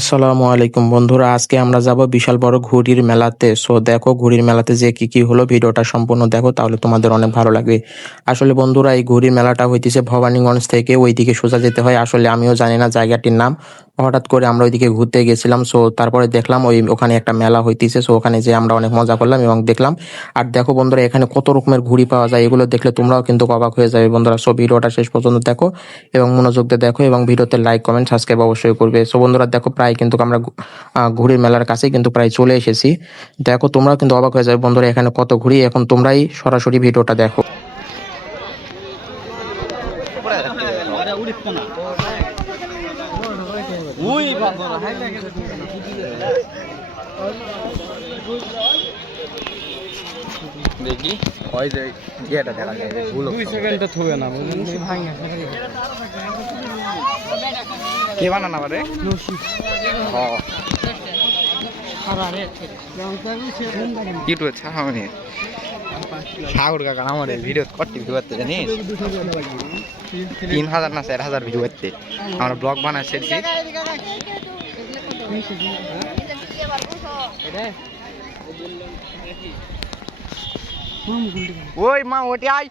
আসসালামু আলাইকুম বন্ধুরা, আজকে আমরা যাব বিশাল বড় ঘুড়ির মেলাতে। সো দেখো ঘুড়ির মেলাতে যে কি কি হলো, ভিডিওটা সম্পূর্ণ দেখো, তাহলে তোমাদের অনেক ভালো লাগবে। আসলে বন্ধুরা, এই ঘুড়ির মেলাটা হইতেছে ভবানীগঞ্জ থেকে ওইদিকে সোজা যেতে হয়। আসলে আমিও জানি না জায়গাটির নাম, হঠাৎ করে আমরা ওইদিকে ঘুরতে গেছিলাম। সো তারপরে দেখলাম ওখানে একটা মেলা হইতেছে। সো ওখানে যে আমরা অনেক মজা করলাম এবং দেখলাম। আর দেখো বন্ধুরা, এখানে কত রকমের ঘুড়ি পাওয়া যায়, এগুলো দেখলে তোমরাও কিন্তু অবাক হয়ে যাবে বন্ধুরা। সো ভিডিওটা শেষ পর্যন্ত দেখো এবং মনোযোগ দিয়ে দেখো, এবং ভিডিওতে লাইক কমেন্ট সাবস্ক্রাইব অবশ্যই করবে। সো বন্ধুরা দেখো, প্রায় কিন্তু আমরা ঘুড়ির মেলার কাছে কিন্তু প্রায় চলে এসেছি। দেখো তোমরাও কিন্তু অবাক হয়ে যাবে বন্ধুরা, এখানে কত ঘুড়ি। এখন তোমরাই সরাসরি ভিডিওটা দেখো। দেখি ওই যে ইয়েটা দেখা যায়, 2 সেকেন্ডে থুবে না, বুঝলেন? কে বানানা পারে? হ্যাঁ, ইউটিউবে ছাড়া মানে সাগর কাকা আমার ভিডিও করতে ভিডিও করতে জানিস, 3000 না 4000 ভিডিও করতে আমরা ব্লগ বানায় ছেড়েছি। ওই মা ওটি আই